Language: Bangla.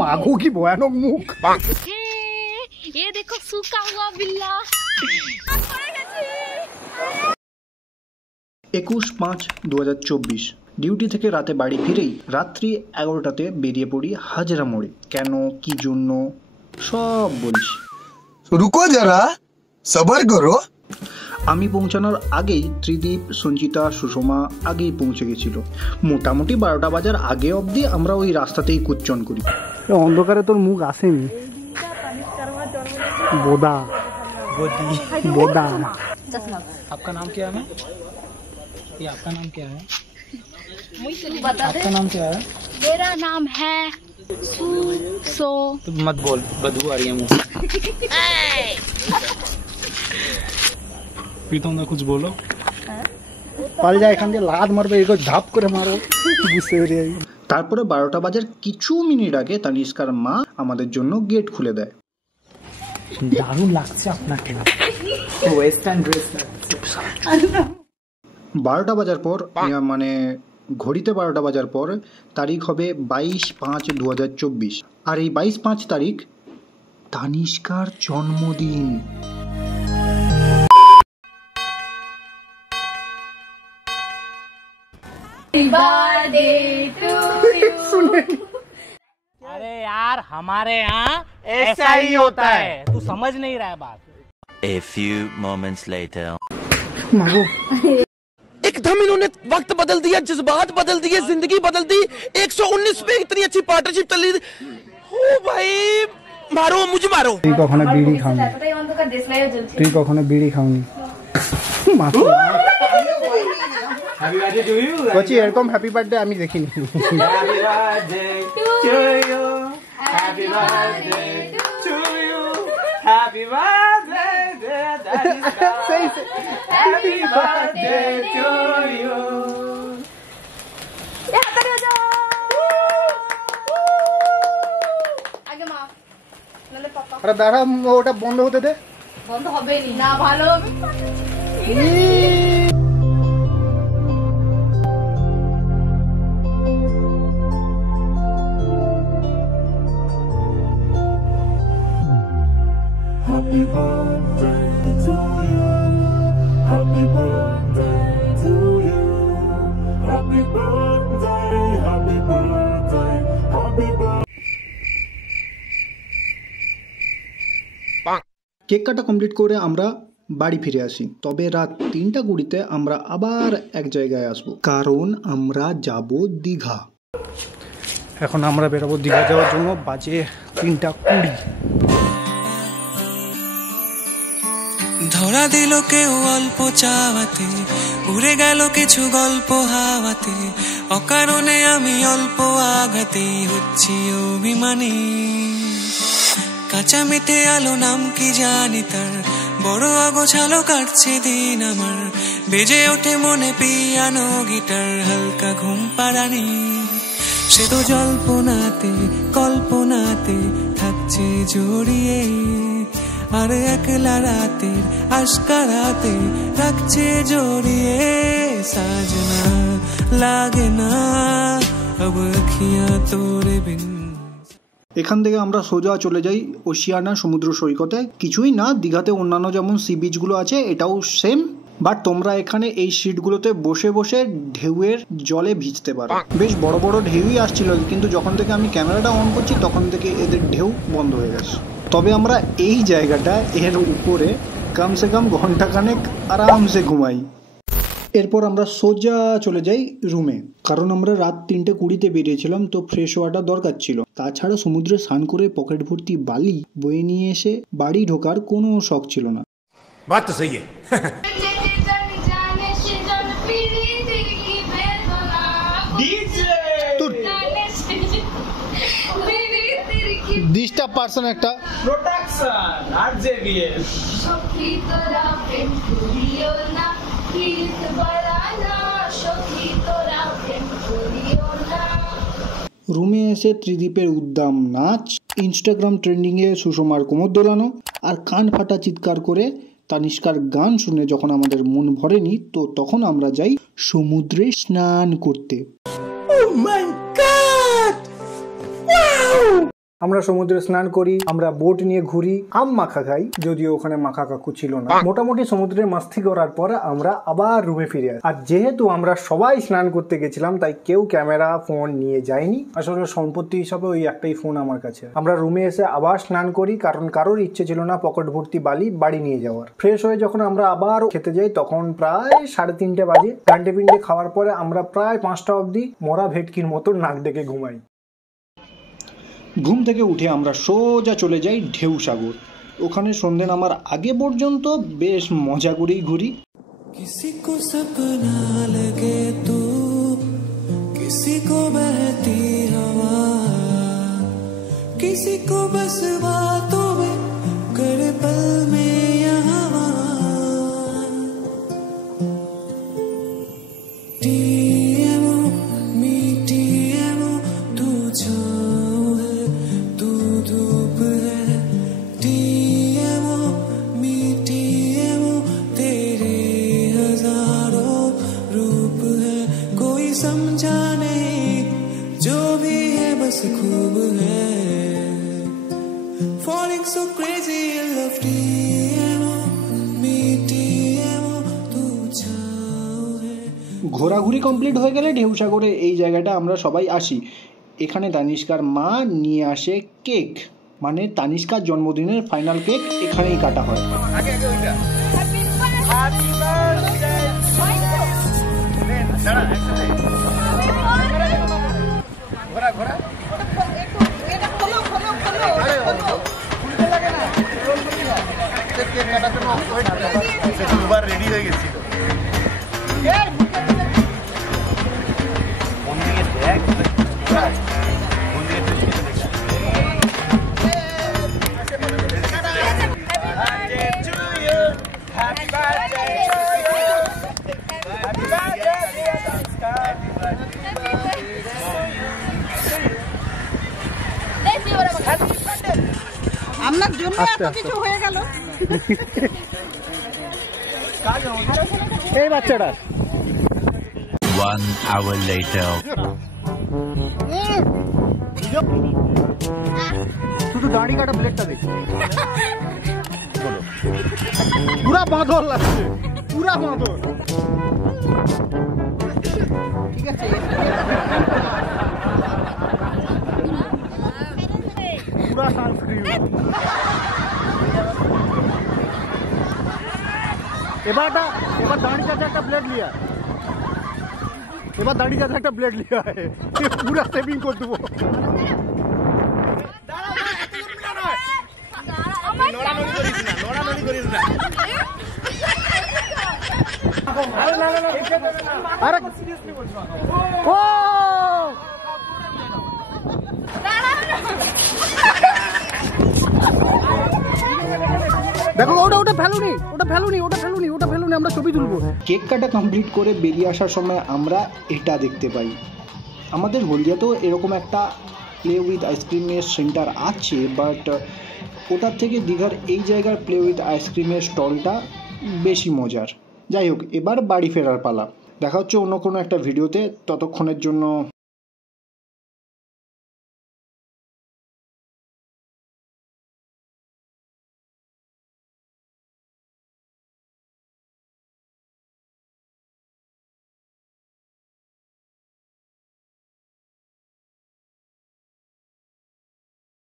মাগো কি ভয়ানক মুখ। ये देखो सूखा हुआ बिल्ला। 21/5/2024 ডিউটি থেকে রাতে বাড়ি ফিরেই রাত্রি 11টাতে বেরিয়ে পড়ি হাজরা মোড়ে। কেন, কি জন্য, সব বলছি। রুকো যারা, সবার করো। আমি পৌঁছানোর আগেই ত্রিদীপ, সঞ্চিতা, সুষমা আগেই পৌঁছে গেছিল। মোটামুটি 12টা বাজার আগে অবধি আমরা ওই রাস্তাতেই কুচ্চন করি। অন্ধকারে তোর মুখ আসেনি। बोदा बोदा। आपका नाम क्या है? ये आपका नाम क्या है? बता दे। आपका नाम क्या है? मेरा नाम है सो। तो मत बोल, बदबू आ रही है मुंह। प्रीतम ना कुछ बोलो। পাল যায় এখান দিয়ে, লাদ মারবে, এগো ঝাপ করে মারো। বুঝতে পেরে তারপরে 12টা বাজার কিছু মিনিট আগে তানিষ্কার মা আমাদের জন্য গেট খুলে দেয়। দারুণ লাগছে আপনাকে, ওয়েস্টার্ন ড্রেস লাগছে। 12টা বাজার পর, মানে ঘড়িতে 12টা বাজার পর তারিখ হবে 22/5/2024। আর এই 22/5 তারিখ তানিষ্কার জন্মদিন। अरे यार, हमारे यहाँ ऐसा ही होता है, तू समझ नहीं रहा है बात। A few moments later. মাগো एकदम इन्होंने वक्त बदल दिया, जज्बात बदल दिए, जिंदगी बदल दी। 119 पे इतनी अच्छी पार्टनरशिप चल रही। ओ भाई, मारो मुझे, मारो। তুই কখনো বিড়ি খাওনি, তুই কখনো বিড়ি খাওনি। Happy birthday to you. কচি এরকম হ্যাপি বার্থডে আমি দেখিনি। Happy birthday to you, happy birthday to you, happy birthday happy birthday to you. ये हाताली हो जाओ। आगे माँ, नले पापा। আরে দাঁড়া, ওটা বন্ধ হতে দে। বন্ধ হবে না, ভালো হবে। Happy birthday to you. Happy birthday to you. Happy birthday, happy birthday, happy birthday. Cake কাটা কমপ্লিট করে আমরা বাড়ি ফিরে আসি। তবে রাত 3:20 আমরা আবার এক জায়গায় আসবো, কারণ আমরা যাব দীঘা। এখন আমরা বেরোবো দীঘা যাওয়ার জন্য। বাজে 3:20। ধরা দিল কেউ অল্প চাওয়াতে, উড়ে গেল কিছু গল্প হাওয়াতে। অকারণে আমি অল্প আঘাতে হচ্ছি অভিমানী। কাঁচা মেটে আলো নাম কি জানি তার, বড় অগোছালো কাটছে দিন আমার। বেজে ওঠে মনে পিয়ানো গিটার, হালকা ঘুম পাড়ানি। সে তো জল্পনাতে কল্পনাতে থাকছে জড়িয়ে, আর একলা রাতের আশকারাতে রাখছে জড়িয়ে। সাজনা লাগে না अब अखियां तोरे बिन। এখান থেকে আমরা সোজা চলে যাই ওশিয়ানা সমুদ্র সৈকতে। কিছুই না, দীঘাতে অন্যান্য যেমন সি বিচগুলো আছে এটাও সেম, বাট তোমরা এখানে এই সিটগুলোতে বসে বসে ঢেউয়ের জলে ভিজতে পারো। বেশ বড় বড় ঢেউই আসছিল, কিন্তু যখন থেকে আমি ক্যামেরাটা অন করছি তখন থেকে এদের ঢেউ বন্ধ হয়ে গেছে। তবে আমরা এই জায়গাটা এর উপরে কমসে কম ঘন্টাখানেক আরামসে ঘুমাই। এরপর আমরা সোজা চলে যাই রুমে, কারণ আমরা রাত 3:20 বেরিয়েছিলাম, তো ফ্রেশ হওয়াটা দরকার ছিল। তাছাড়া সমুদ্রে স্নান করে পকেট ভর্তি বালি বয়ে নিয়ে এসে বাড়ি ঢোকার কোনো শখ ছিল না। बात तो सही है। ডিস্টার্ব পারসন একটা প্রোটেকশন আরজেবিএল। রুমে এসে ত্রিদীপের উদ্দাম নাচ, ইনস্টাগ্রাম ট্রেন্ডিংয়ে সুষমার কোমর দোলানো, আর কান ফাটা চিৎকার করে তানিষ্কার গান শুনে যখন আমাদের মন ভরেনি, তো তখন আমরা যাই সমুদ্রে স্নান করতে। Oh my God! আমরা সমুদ্রে স্নান করি, আমরা বোট নিয়ে ঘুরি, আম মাখা খাই, যদিও ওখানে মাখা কাকু ছিল না। মোটামুটি সমুদ্রে মাস্তি করার পর আমরা আবার রুমে ফিরে আসি। আর যেহেতু আমরা সবাই স্নান করতে গেছিলাম তাই কেউ ক্যামেরা ফোন নিয়ে যায়নি। আসলে সম্পত্তি হিসাবে ওই একটাই ফোন আমার কাছে। আমরা রুমে এসে আবার স্নান করি, কারণ কারোর ইচ্ছে ছিল না পকেট ভর্তি বালি বাড়ি নিয়ে যাওয়ার। ফ্রেশ হয়ে যখন আমরা আবার খেতে যাই তখন প্রায় 3:30 বাজে। গান্ডে পিন্ডে খাওয়ার পরে আমরা প্রায় 5টা অবধি মরা ভেটকির মতো নাক ডেকে ঘুমাই। ঘুম থেকে উঠে আমরা সোজা চলে যাই ঢেউ সাগর। ওখানে সন্ধে নামার আগে পর্যন্ত বেশ মজা করেই ঘুরি। किसी को सपना लगे तू, किसी को बहती हवा, किसी को बस बातों में कर पल में यहाँ TMO मीठी TMO, तू छाँव है तू धूप है, TMO मीठी TMO, तेरे हजारों रूप है, कोई समझा नहीं जो भी है बस खूब है, falling so crazy in love, TMO मीठी TMO, तू छाँव है। ঘোরাঘুরি কমপ্লিট হয়ে গেলে ঢেউ সাগরে এই জায়গাটা আমরা সবাই আসি। এখানে তানিষ্কার মা নিয়ে আসে কেক, মানে তানিষ্কার জন্মদিনের ফাইনাল কেক এখানেই কাটা হয়। আপনার জন্য এত কিছু হয়ে গেল। এই বাচ্চাটা 1 hour later. শুধু দাড়ি কাটা ব্লেডটা দেখ, পুরা বাঁদর লাগছে, পুরা বাঁদর। ঠিক আছে, পুরা সানস্ক্রিন। এবার দাড়ি কাছে একটা ব্লেড লিয়া, এবার দাড়ি কাছে একটা ব্লেড লিয়া পুরা সেভিং করে দেবো। আরে ও দেখো, ওটা ফেলুনি, আমরা ছবি তুলবো। কেক কাটা কমপ্লিট করে বেরিয়ে আসার সময় আমরা এটা দেখতে পাই। আমাদের হলদিয়াতেও এরকম একটা প্লে উইথ আইসক্রিমের সেন্টার আছে, বাট ওটার থেকে দীঘার এই জায়গার প্লে উইথ আইসক্রিমের স্টলটা বেশি মজার। যাই হোক, এবার বাড়ি ফেরার পালা। দেখা হচ্ছে অন্য কোনো একটা ভিডিওতে। ততক্ষণের জন্য